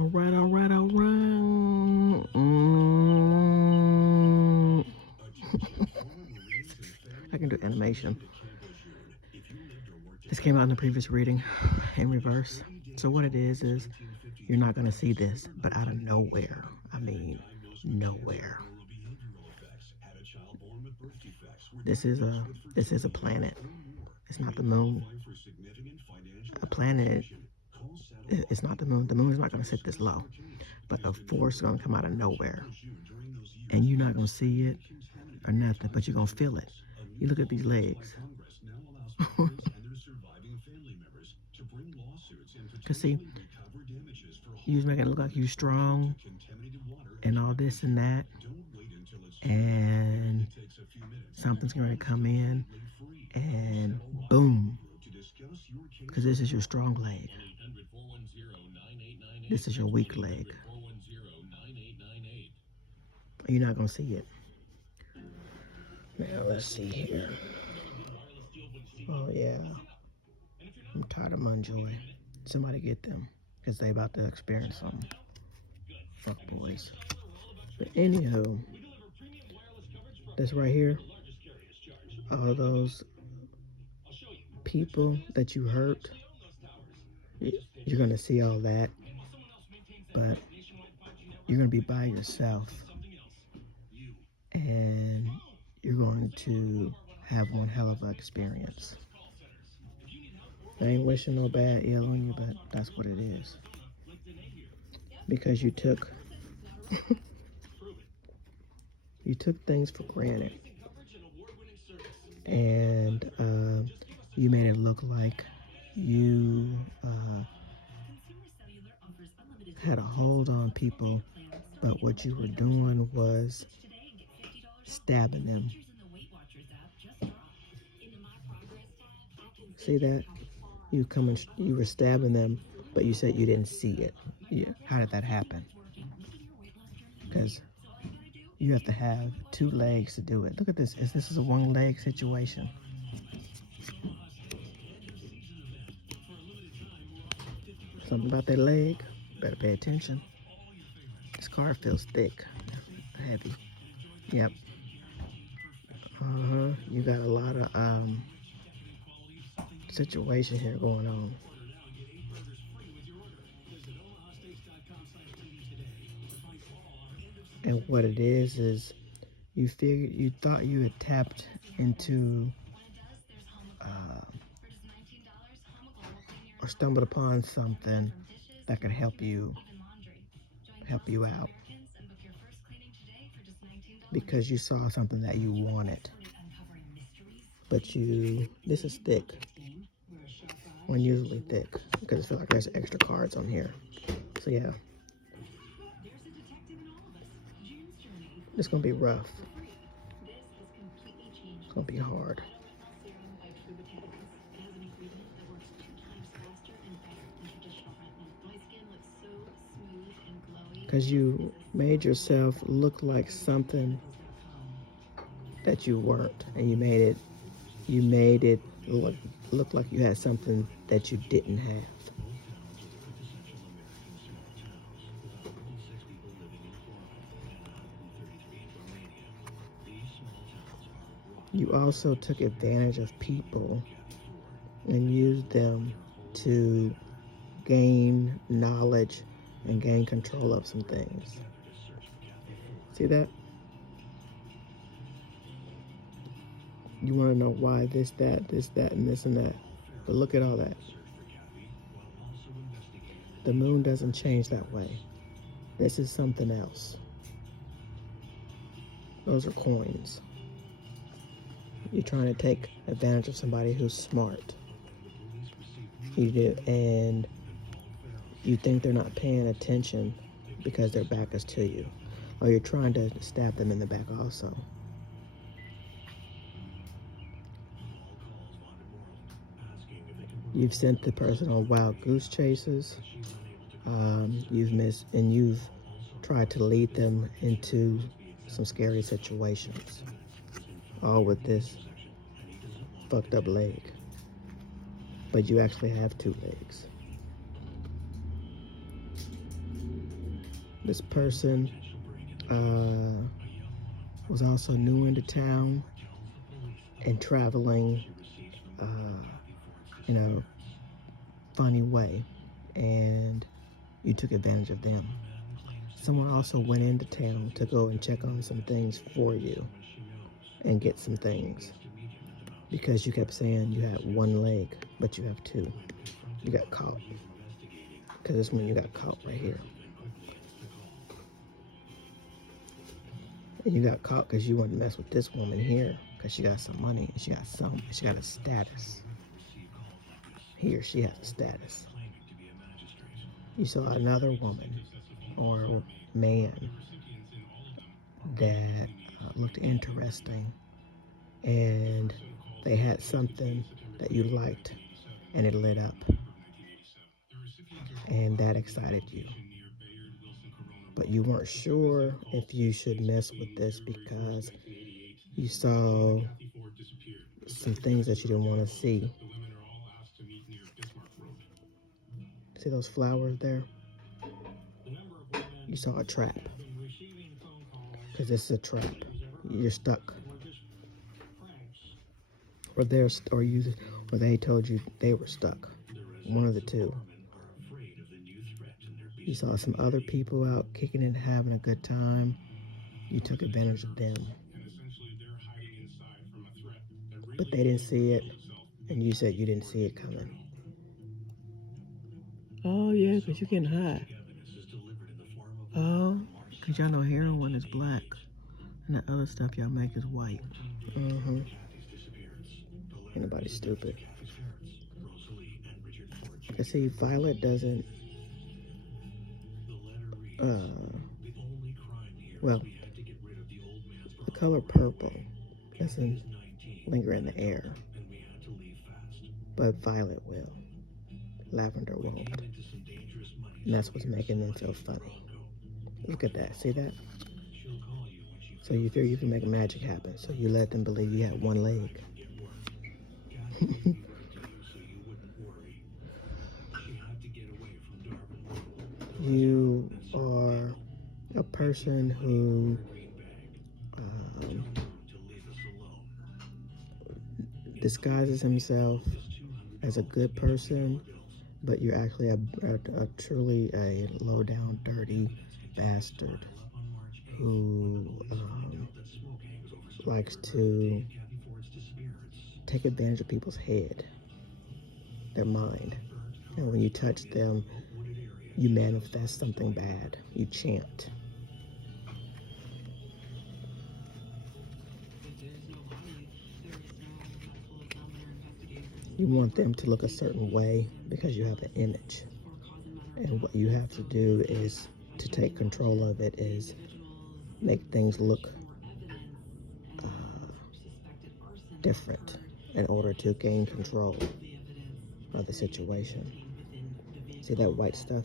All right, all right, all right. I can do animation. This came out in the previous reading in reverse. So what it is you're not gonna see this, but out of nowhere, I mean nowhere. This is a this is a planet. It's not the moon. A planet it's not the moon. The moon is not gonna sit this low. But a force is gonna come out of nowhere. And you're not gonna see it or nothing, but you're gonna feel it. You look at these legs. Cause see, you was making it look like you strong and all this and that, and something's gonna come in and boom. Because this is your strong leg. This is your weak leg. You're not gonna see it. Now let's see here. Oh yeah. I'm tired of Munjoy. Somebody get them. Because they about to experience something. Fuck boys. But anywho, this right here, all those people that you hurt, you're gonna see all that, but you're gonna be by yourself, and you're going to have one hell of an experience. I ain't wishing no bad ill on you, but that's what it is. Because you took you took things for granted, and you made it look like you had a hold on people, but what you were doing was stabbing them. See that? You were stabbing them, but you said you didn't see it. How did that happen? Because you have to have two legs to do it. Look at this. This is a one leg situation. Something about that leg. Better pay attention. This card feels thick, heavy. Yep. You got a lot of situation here going on. And what it is you thought you had tapped into or stumbled upon something that could help you out, because you saw something that you wanted, but this is thick, unusually thick, because I feel like there's extra cards on here. So yeah, it's gonna be rough. It's gonna be hard. Because you made yourself look like something that you weren't, and you made it look like you had something that you didn't have. You also took advantage of people and used them to gain knowledge and gain control of some things. See that? You want to know why this, that, and this, and that. But look at all that. The moon doesn't change that way. This is something else. Those are coins. You're trying to take advantage of somebody who's smart. You do, and you think they're not paying attention because their back is to you. Or you're trying to stab them in the back also. You've sent the person on wild goose chases. You've tried to lead them into some scary situations. All with this fucked up leg. But you actually have two legs. This person was also new into town and traveling in a funny way, and you took advantage of them. Someone also went into town to go and check on some things for you and get some things because you kept saying you had one leg, but you have two. You got caught because this one you got caught right here. And you got caught because you wanted to mess with this woman here because she got some money and she got a status. Here she has a status. You saw another woman or man that looked interesting and they had something that you liked and it lit up and that excited you, but you weren't sure if you should mess with this because you saw some things that you didn't want to see. See those flowers there? You saw a trap because this is a trap. You're stuck or they told you they were stuck. One of the two. You saw some other people out kicking it, having a good time. You took advantage of them. But they didn't see it, and you said you didn't see it coming. Oh, yeah, because you can hide. Oh, because y'all know heroin is black, and the other stuff y'all make is white. Ain't nobody stupid. I see Violet doesn't, well, the color purple doesn't linger in the air, but violet will. Lavender won't. And that's what's making them feel funny. Look at that. See that? So you figure you can make magic happen. So you let them believe you had one leg. You are a person who disguises himself as a good person, but you're actually a truly a low-down, dirty bastard who likes to take advantage of people's head, their mind. And when you touch them, you manifest something bad. You chant. You want them to look a certain way because you have an image. And what you have to do is to take control of it is make things look different in order to gain control of the situation. See that white stuff?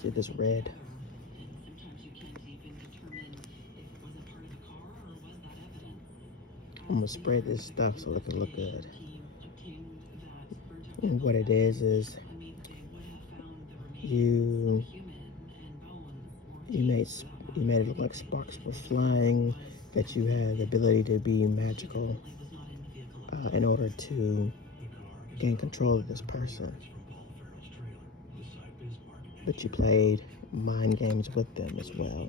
See this red? I'm gonna spread this stuff so it can look good. And what it is you made it look like sparks were flying, that you had the ability to be magical in order to gain control of this person. But you played mind games with them as well.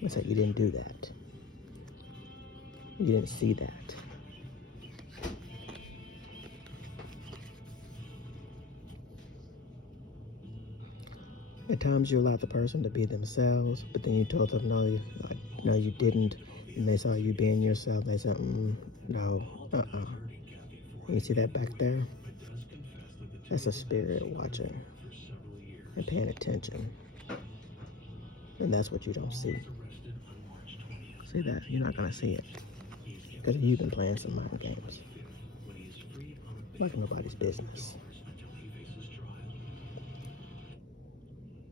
It's like you didn't do that. You didn't see that. At times you allowed the person to be themselves, but then you told them no, you didn't. And they saw you being yourself. They said, no, You see that back there? That's a spirit watching and paying attention. And that's what you don't see. See that? You're not gonna see it because you've been playing some mind games like nobody's business.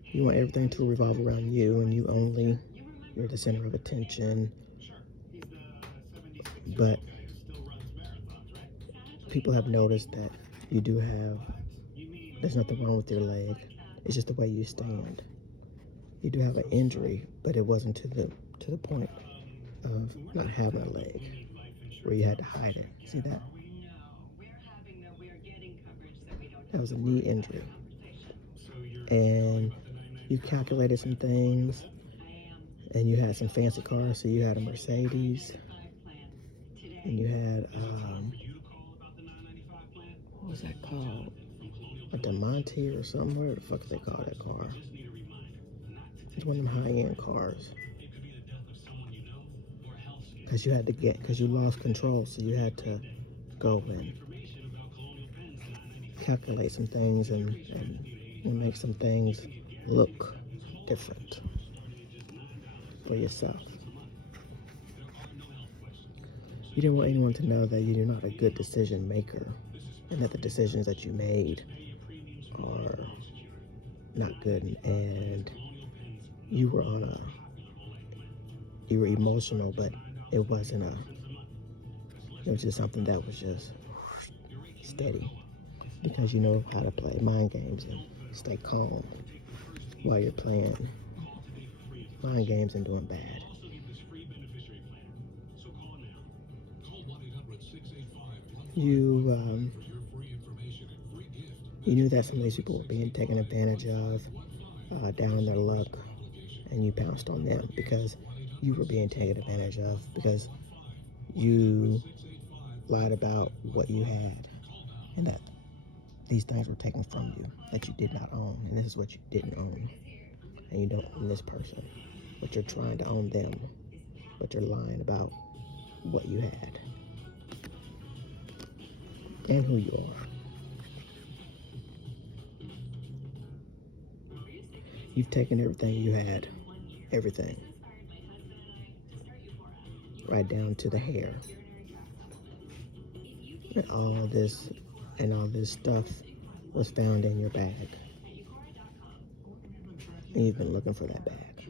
You want everything to revolve around you and you only. You're the center of attention. But people have noticed that you do have There's nothing wrong with your leg. It's just the way you stand. You do have an injury, but it wasn't to the point of not having a leg where you had to hide it. See that? That was a knee injury. And you calculated some things, and you had some fancy cars. So you had a Mercedes, and you had what was that called? A Demonte or something. Whatever the fuck they call that car. It's one of them high-end cars. Because you had to because you lost control, so you had to go and calculate some things and make some things look different for yourself. You didn't want anyone to know that you're not a good decision maker and that the decisions that you made are not good, and you were emotional, but it wasn't it was just something that was just steady, because you know how to play mind games and stay calm while you're playing mind games and doing bad. You knew that some of these people were being taken advantage of, down in their luck, and you pounced on them because you were being taken advantage of, because you lied about what you had and that these things were taken from you that you did not own, and this is what you didn't own, and you don't own this person, but you're trying to own them, but you're lying about what you had and who you are. You've taken everything you had, everything, right down to the hair, and all this stuff was found in your bag, and you've been looking for that bag,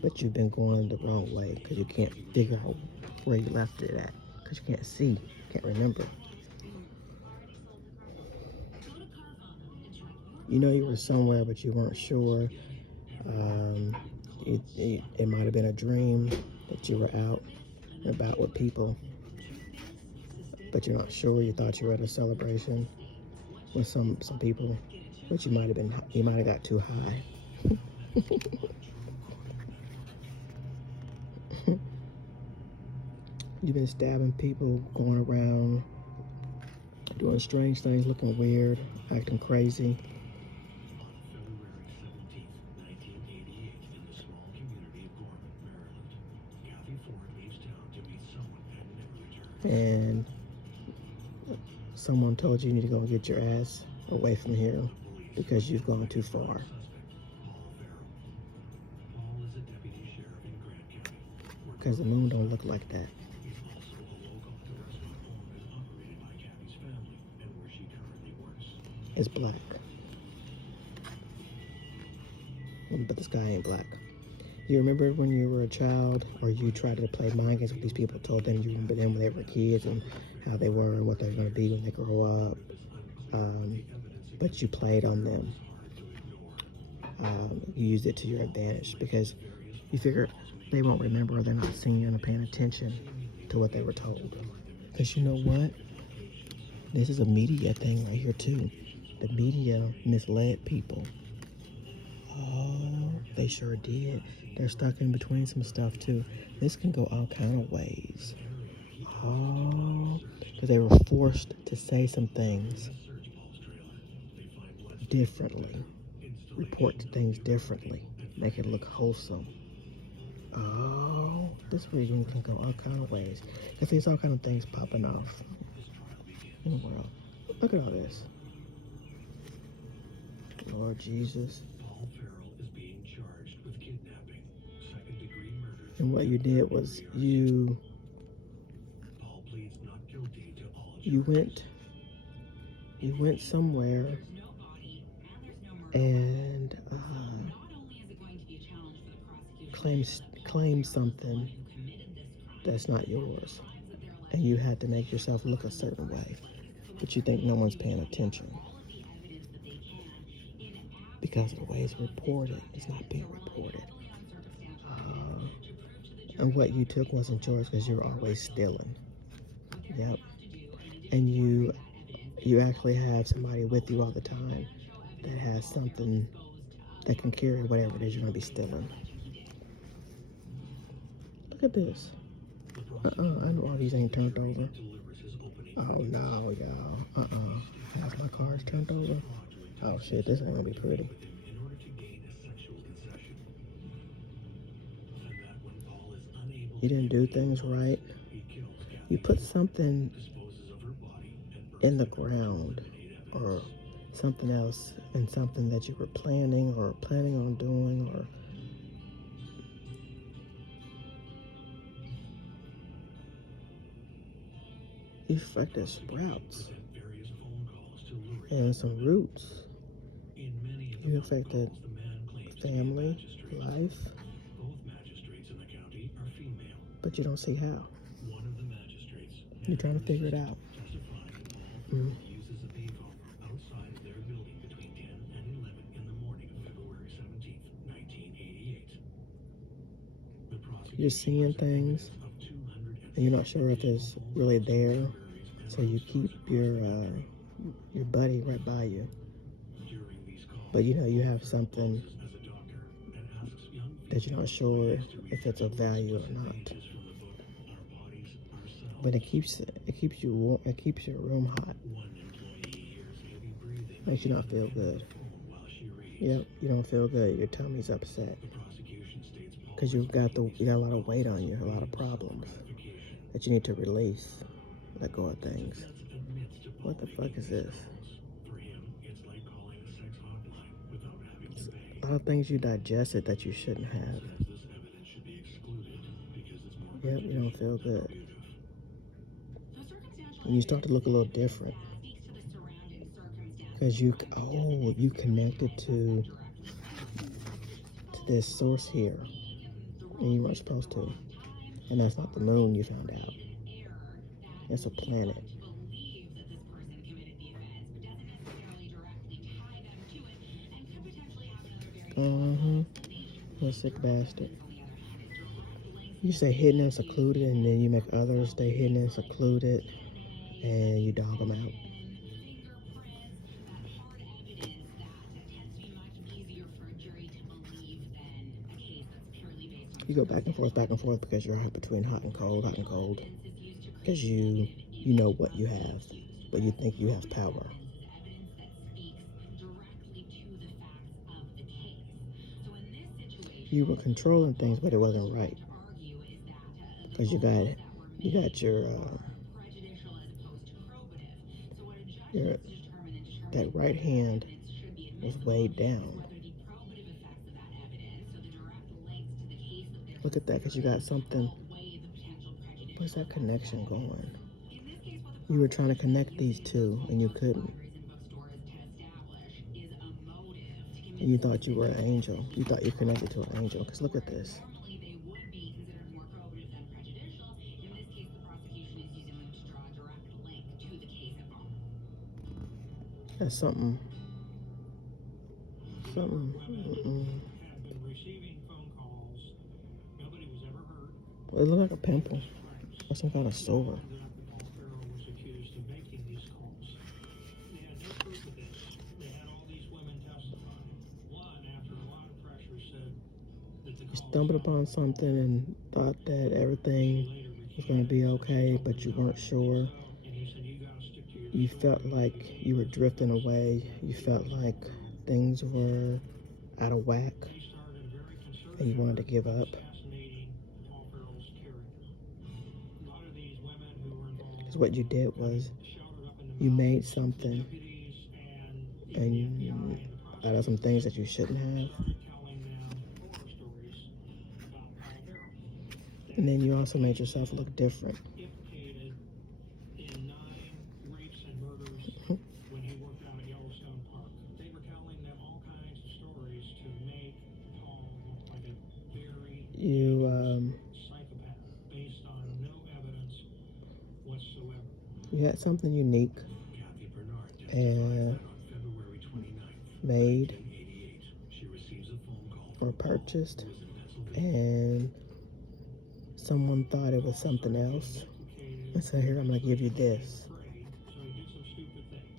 but you've been going the wrong way because you can't figure out where you left it at, because you can't see, can't remember. You know you were somewhere, but you weren't sure. It might have been a dream that you were out and about with people, but you're not sure. You thought you were at a celebration with some people, but you might have got too high. You've been stabbing people, going around, doing strange things, looking weird, acting crazy. And someone told you need to go and get your ass away from here because you've gone too far. Because the moon don't look like that. It's black. But the sky ain't black. You remember when you were a child, or you tried to play mind games with these people, told them you remember them when they were kids and how they were and what they're going to be when they grow up, but you played on them. You used it to your advantage because you figured they won't remember, or they're not seeing and paying attention to what they were told. Because you know what? This is a media thing right here too. The media misled people. Oh, they sure did. They're stuck in between some stuff too. This can go all kind of ways. Oh, because they were forced to say some things differently, report things differently, make it look wholesome. Oh, this reading can go all kind of ways, because there's all kind of things popping off in the world. Look at all this. Lord Jesus. And what you did was you went somewhere and claimed something that's not yours, and you had to make yourself look a certain way, but you think no one's paying attention. because of the way it's reported. It's not being reported. And what you took wasn't yours because you're always stealing. Yep. And you actually have somebody with you all the time that has something that can carry whatever it is you're going to be stealing. Look at this. I know all these ain't turned over. Oh no, y'all. Has my car's turned over? Oh shit, this ain't gonna be pretty. You didn't do things right. You put something in the ground or something else and something that you were planning on doing, or you affected sprouts and some roots. You affected family, life, but you don't see how. You're trying to figure it out. Mm. You're seeing things and you're not sure if it's really there, so you keep your buddy right by you. But you know you have something that you're not sure if it's of value or not. But it keeps you warm. It keeps your room hot. Makes you not feel good. Yep, you don't feel good. Your tummy's upset because you got a lot of weight on you, a lot of problems that you need to release, let go of things. What the fuck is this? A lot of things you digested that you shouldn't have. Yep, you don't feel good. And you start to look a little different because you connected to this source here, and you weren't supposed to. And that's not the moon, you found out. It's a planet. What a sick bastard. You say hidden and secluded, and then you make others stay hidden and secluded, and you dog them out. You go back and forth because you're between hot and cold, because you know what you have, but you think you have power. You were controlling things, but it wasn't right because you got your that right hand was weighed down. Look at that, because you got something. Where's that connection going? You were trying to connect these two, and you couldn't. And you thought you were an angel. You thought you connected to an angel. Because look at this. That's something. It looked like a pimple or some kind of sore. You stumbled upon something and thought that everything was going to be okay, but you weren't sure. You felt like you were drifting away. You felt like things were out of whack and you wanted to give up. Because what you did was you made something and out of some things that you shouldn't have. And then you also made yourself look different. You had something unique and made or purchased, and someone thought it was something else. And so here, I'm gonna give you this.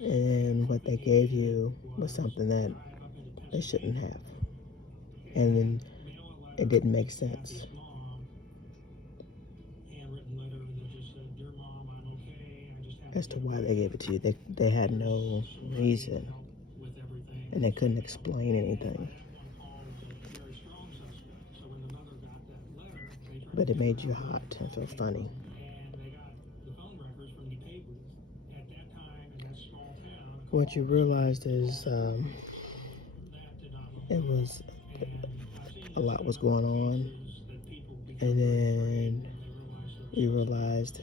And what they gave you was something that they shouldn't have. And then it didn't make sense as to why they gave it to you. They had no reason, and they couldn't explain anything. But it made you hot and feel funny. What you realized is it was a lot was going on, and then you realized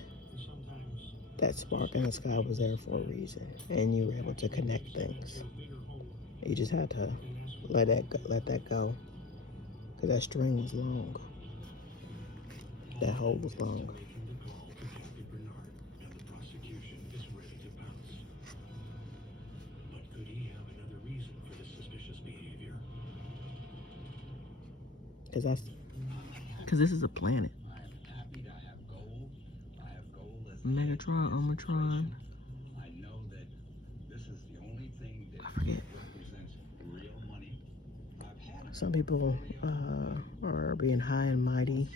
that spark in the sky was there for a reason, and you were able to connect things. You just had to let that go, because that string was long. That hole was long. Because this is a planet. Megatron, Omicron. I forget. Some people are being high and mighty,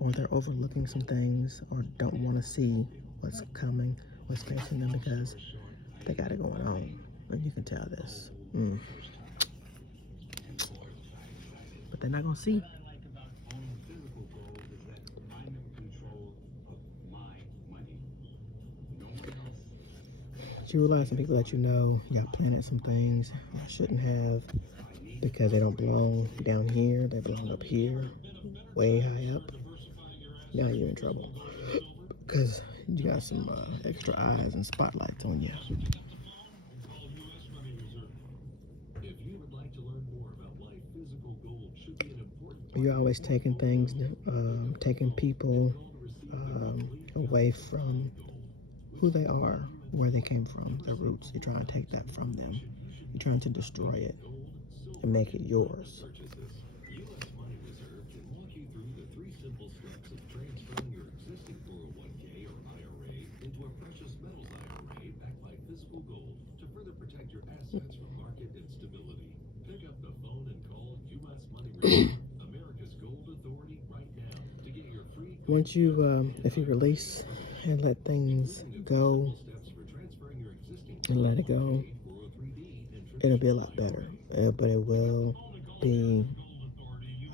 or they're overlooking some things, or don't want to see what's coming, what's facing them, because they got it going on, and you can tell this. But they're not gonna see. You realize some people that you know got planted some things you shouldn't have, because they don't belong down here, they belong up here, way high up. Now you're in trouble, because you got some extra eyes and spotlights on you. You're always taking things, taking people away from who they are, where they came from, their roots. You're trying to take that from them. You're trying to destroy it and make it yours. Once you, if you release and let things go and let it go, it'll be a lot better. But it will be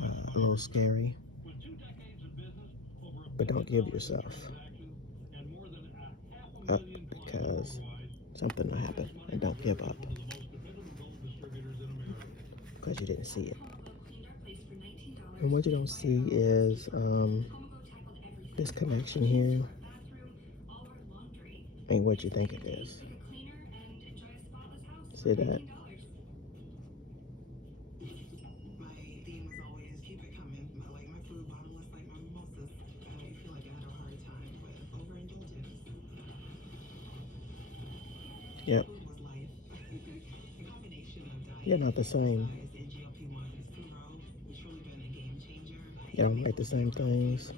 a little scary. But don't give yourself up, because something will happen. And don't give up, because you didn't see it. And what you don't see is this connection here ain't what you think it is. See that? Yep. You're not the same. You don't like the same things.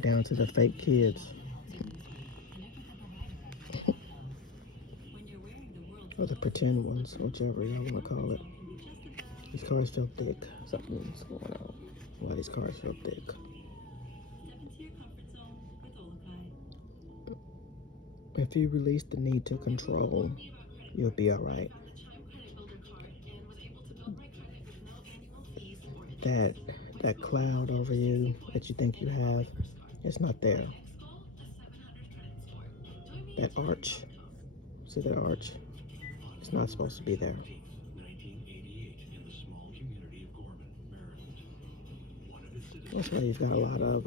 Down to the fake kids. Or the pretend ones, whichever y'all want to call it. These cars feel thick. Something's going on. Why these cars feel thick? If you release the need to control, you'll be all right. That cloud over you that you think you have, it's not there. That arch, see that arch? It's not supposed to be there. That's why you've got a lot of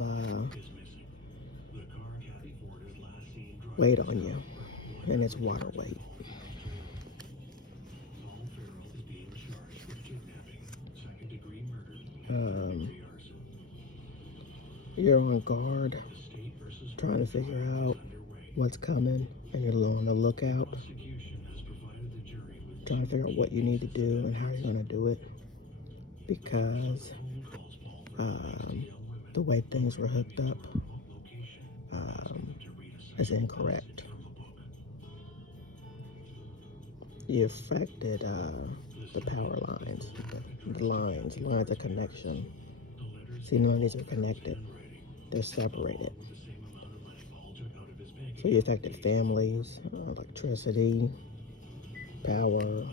weight on you, and it's water weight. You're on guard, trying to figure out what's coming and you're on the lookout, trying to figure out what you need to do and how you're going to do it, because the way things were hooked up is incorrect. You affected the power lines, the lines of connection. See, none of these are connected. They're separated. So you affected families, electricity, power,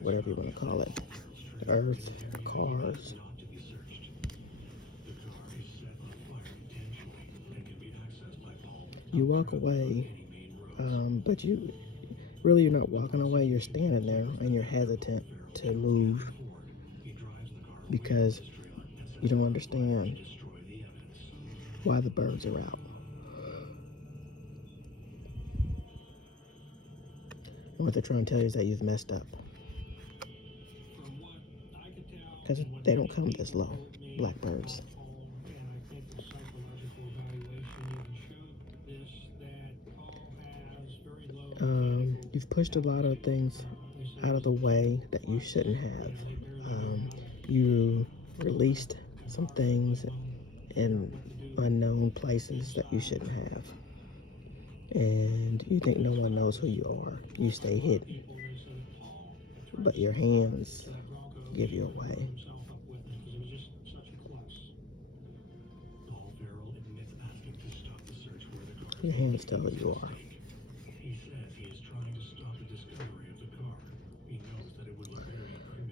whatever you want to call it, earth, cars. You walk away, but you're not walking away. You're standing there and you're hesitant to move because you don't understand why the birds are out. And what they're trying to tell you is that you've messed up. Because they don't come this low, blackbirds. You've pushed a lot of things out of the way that you shouldn't have. You released some things in unknown places that you shouldn't have. And you think no one knows who you are. You stay hidden. But your hands give you away. Your hands tell who you are.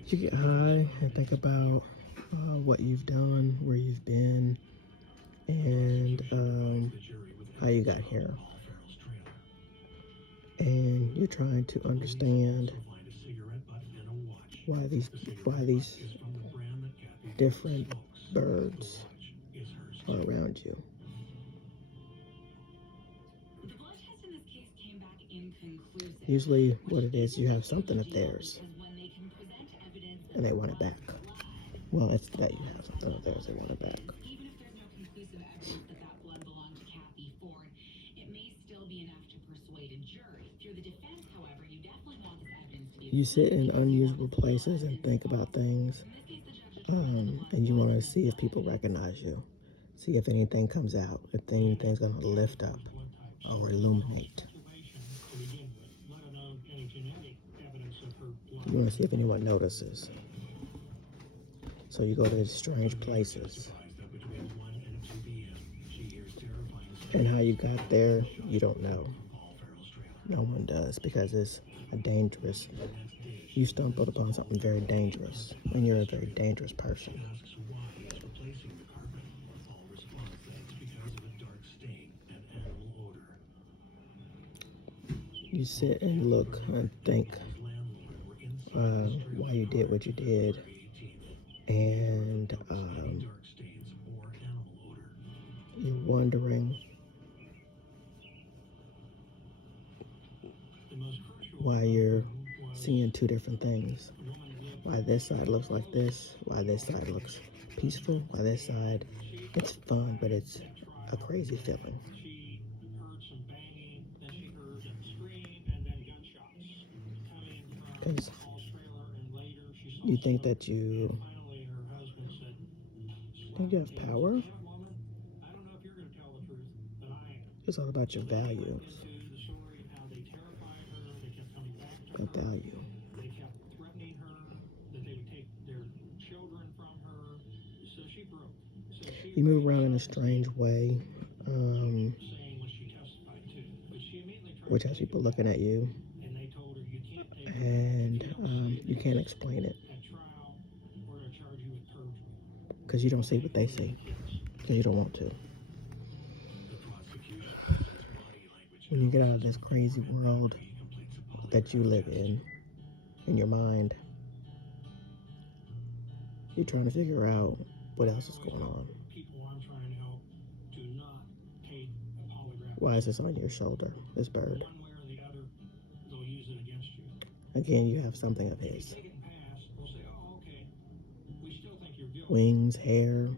You get high and think about what you've done, where you've been, and how you got here. And you're trying to understand why these different birds are around you. Usually what it is, you have something of theirs and they want it back. Well, it's that you have something of theirs, they want it back. You sit in unusual places and think about things, and you want to see if people recognize you. See if anything comes out, if anything's going to lift up or illuminate. You want to see if anyone notices. So you go to these strange places. And how you got there, you don't know. No one does, because it's a dangerous. You stumbled upon something very dangerous, and you're a very dangerous person. You sit and look and think why you did what you did, and you're wondering why you're seeing two different things. Why this side looks like this, why this side looks peaceful, why this side, it's fun, but it's a crazy feeling. Because you think that you have power. It's all about your values. A value. You move around in a strange way, which has people looking at you, and you can't explain it because you don't see what they see, because you don't want to. When you get out of this crazy world that you live in your mind, you're trying to figure out what else is going on. Why is this on your shoulder, this bird? Again, you have something of his. Wings, hair.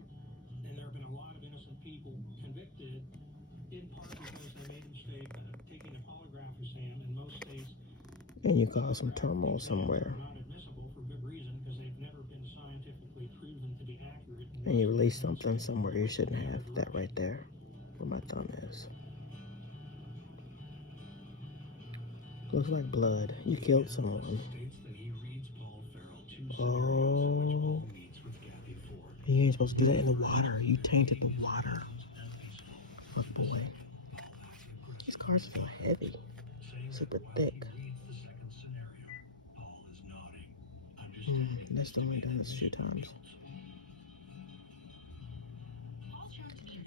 and you cause some turmoil somewhere, and you release something somewhere you shouldn't have. That right there, where my thumb is. Looks like blood. You killed someone. Oh, you ain't supposed to do that in the water. You tainted the water. Oh boy, these cards feel heavy, super thick. That's only done this a few times.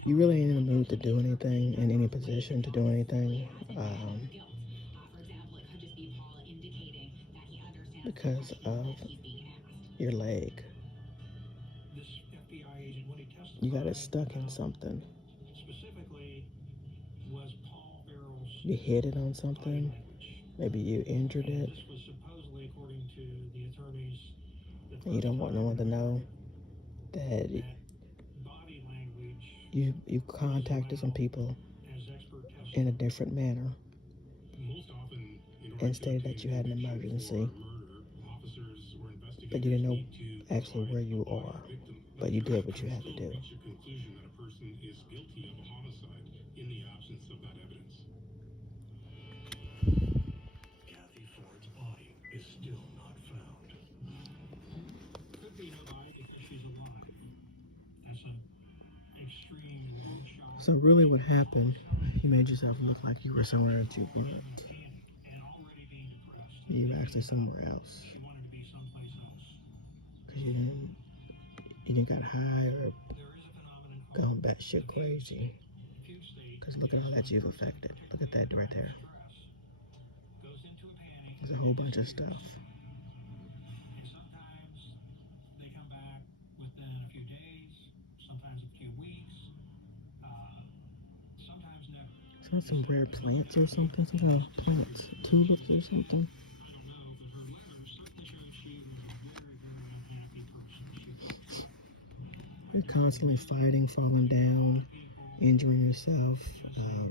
You really ain't in the mood to do anything, in any position to do anything, because of your leg. You got it stuck in something. You hit it on something. Maybe you injured it. And you don't want no one to know that you contacted some people in a different manner and stated that you had an emergency, but you didn't know actually where you are, but you did what you had to do. So really what happened, you made yourself look like you were somewhere that you weren't. You were actually somewhere else. Because you didn't got high or gone batshit crazy. Because look at all that you've affected. Look at that right there. There's a whole bunch of stuff. It's not some rare plants or something. Some kind of plants, tulips or something. You're constantly fighting, falling down, injuring yourself,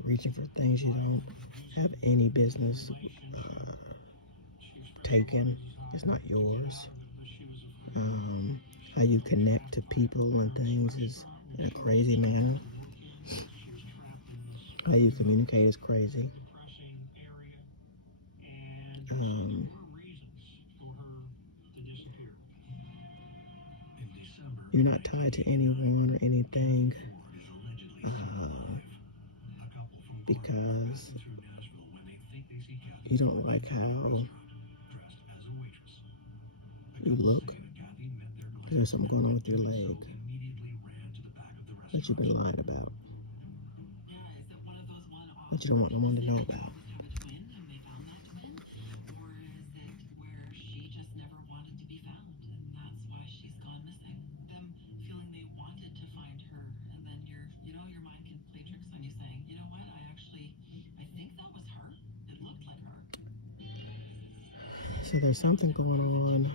reaching for things you don't have any business taking. It's not yours. How you connect to people and things is in a crazy manner. How you communicate is crazy. You're not tied to anyone or anything because you don't like how you look. There's something going on with your leg that you've been lying about, that you don't want no one to know about. So there's something going on.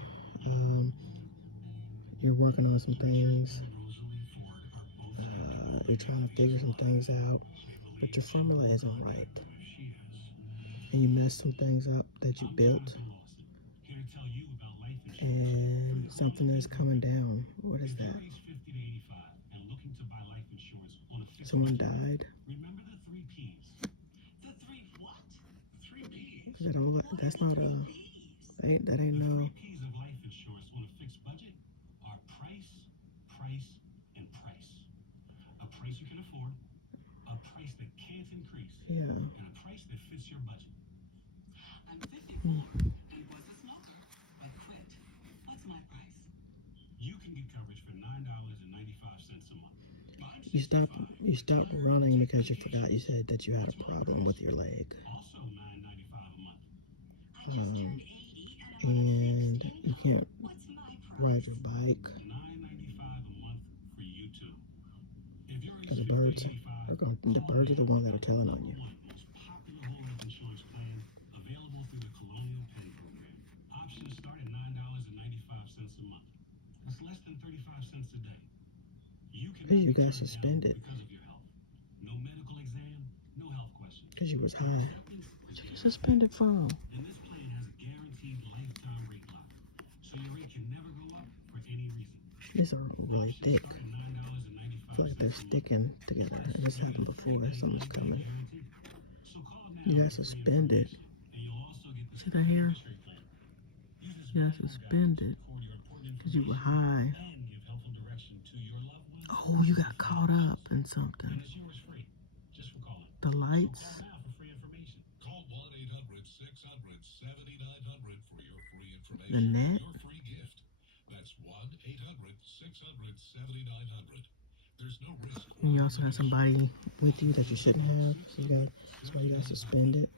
You're working on some things. You're trying to figure some things out, but your formula isn't right. And you messed some things up that you built. And something is coming down. What is that? Someone died? That's not a, that ain't no. Yeah. You stopped running because you forgot you said that you had a problem with your leg. And you can't ride your bike. Because the birds are the ones that are telling on you. Because you got suspended. Because you was high. What you get suspended from? These are really thick. I feel like they're sticking together. And this happened before. Something's coming. You got suspended. See that here? You got suspended because you were high. Oh, you got caught up in something. The lights. The net. And you also have somebody with you that you shouldn't have. So that's why you got suspended.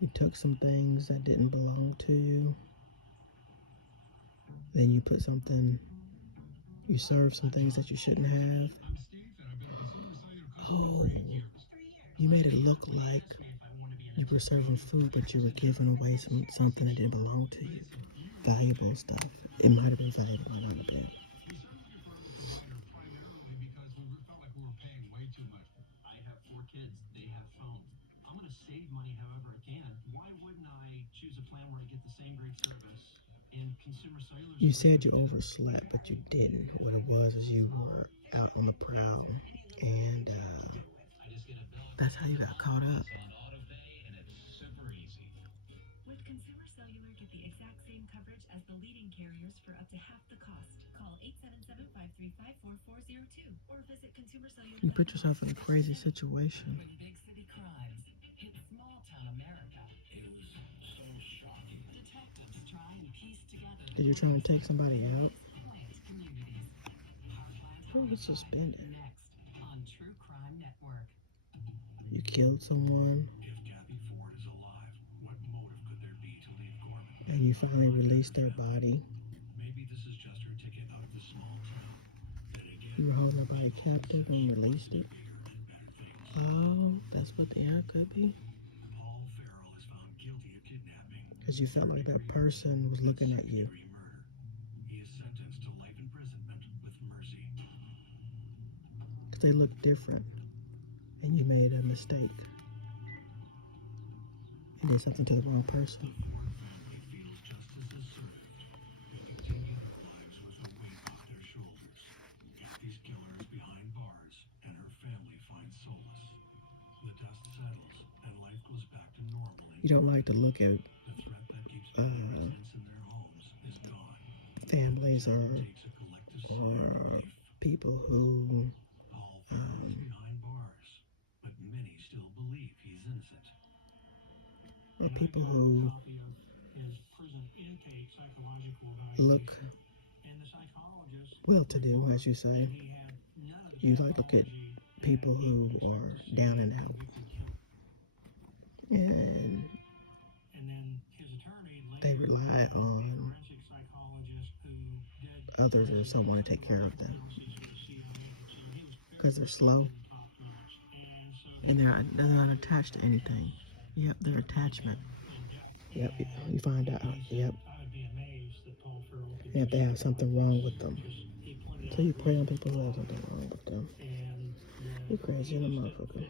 You took some things that didn't belong to you. Then you put something, you served some things that you shouldn't have. Oh, you made it look like you were serving food, but you were giving away something that didn't belong to you. Valuable stuff. It might have been valuable, it might have been. You said you overslept, but you didn't. What it was is you were out on the prowl, and that's how you got caught up. You put yourself in a crazy situation. Did you try and take somebody out? Who was suspended? You killed someone, and you finally released their body. You were holding their body captive and released it. Oh, that's what the error could be. Because you felt like that person was looking at you. Because they looked different, and you made a mistake. You did something to the wrong person. You don't like to look at families or people who or people who look well-to-do, as you say. You like to look at people who are down and out, and they rely on others or someone to take care of them because they're slow and they're not attached to anything. Yep, their attachment. Yep, you find out. Yep. Yep, they have something wrong with them. So you prey on people who have something wrong with them. You're crazy in a motherfucker.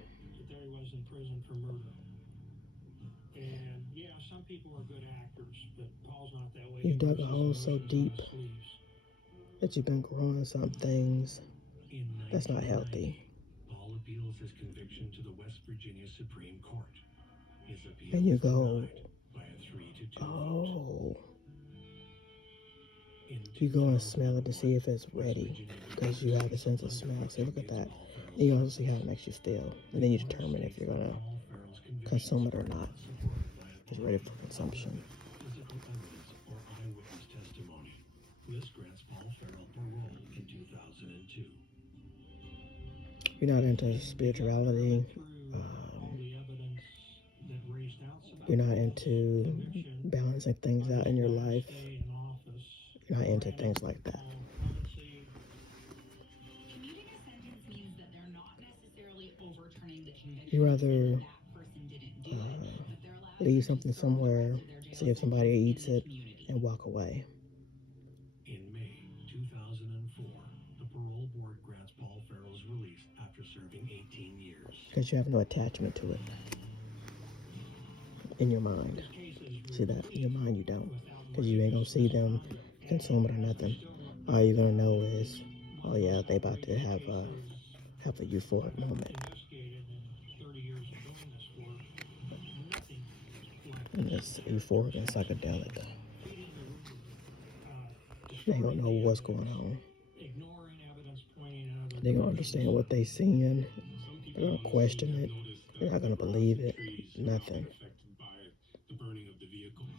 You dug a hole so deep that you've been growing some things that's not healthy. And you go, oh. You go and smell it to see if it's ready because you have a sense of smell. So look at that. And you also see how it makes you feel. And then you determine if you're going to consume it or not. It's ready for consumption. You're not into spirituality. You're not into balancing things out in your life. You're not into things like that. You rather leave something somewhere, see if somebody eats it, and walk away. because you have no attachment to it in your mind. See that? In your mind, you don't, because you ain't gonna see them consume it or nothing. All you're gonna know is, oh yeah, they about to have a euphoric moment. And it's euphoric and psychedelic. They don't know what's going on. They're gonna understand what they seeing. They're gonna question it. They're not gonna believe it. Nothing.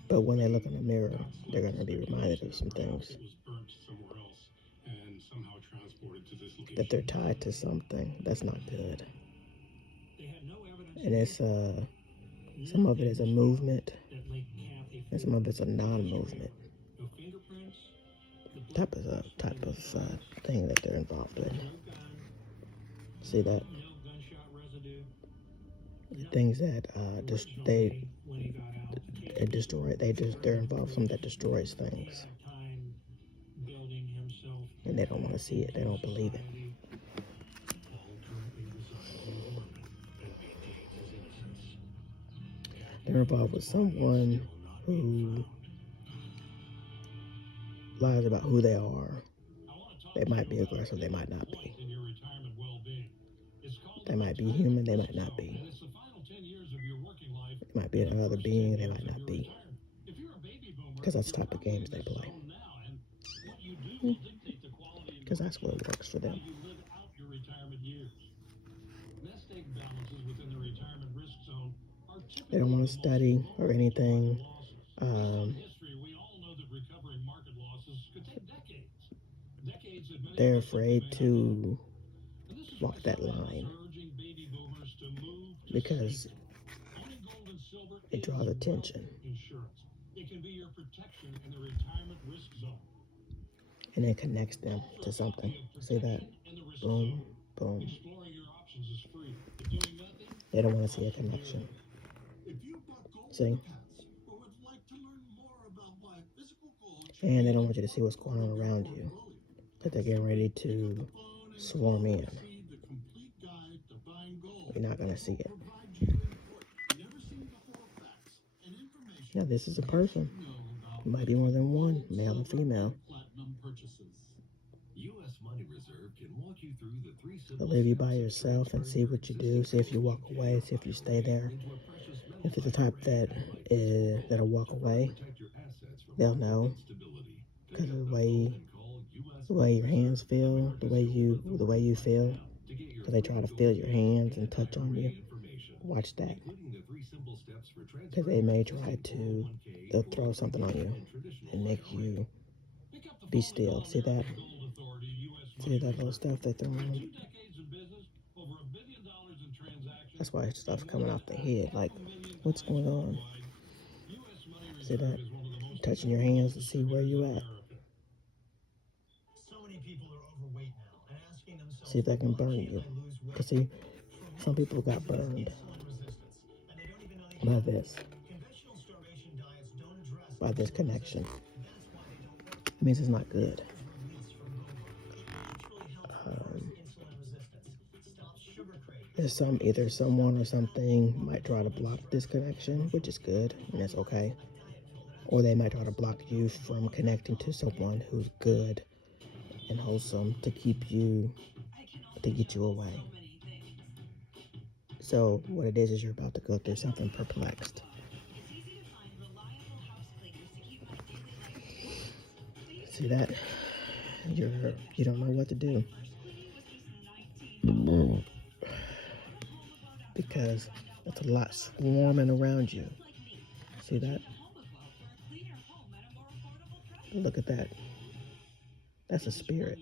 But when they look in the mirror, they're gonna be reminded of some things. That they're tied to something that's not good. And it's some of it is a movement, and some of it's a non-movement type of thing that they're involved in. See that? Things that they destroy. They're involved in something that destroys things, and they don't want to see it. They don't believe it. They're involved with someone who lies about who they are. They might be aggressive. They might not be. They might be human. They might not be. It might be another being. They might not be. Because that's the type of games they play. Because that's what works for them. They don't want to study or anything. They're afraid to walk that line because it draws attention. And it connects them to something. See that? Boom, boom. They don't want to see a connection. See? And they don't want you to see what's going on around you. Because they're getting ready to swarm in. You're not going to see it. Now, this is a person. It might be more than one, male or female. They'll leave you by yourself and see what you do. See if you walk away. See if you stay there. If it's the type that'll walk away, they'll know because of the way your hands feel, the way you feel. Because they try to feel your hands and touch on you. Watch that. Because they may try to, they'll throw something on you and make you be still. See that? See that little stuff they throw on you? That's why stuff's coming off the head. Like, what's going on? See that? Touching your hands to see where you at. See if that can burn you. Because see, some people got burned by this connection. It means it's not good. There's either someone or something might try to block this connection, which is good, and that's okay. Or they might try to block you from connecting to someone who's good and wholesome to get you away. So what it is you're about to go through something perplexed. See that? You don't know what to do. Because that's a lot swarming around you. See that? Look at that. That's a spirit.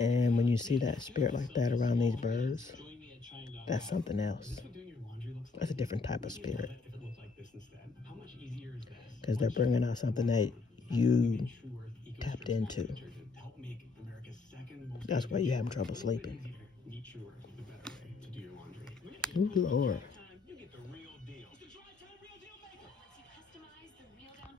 And when you see that spirit like that around these birds, that's something else. That's a different type of spirit. Because they're bringing out something that you tapped into. That's why you're having trouble sleeping. Ooh, Lord.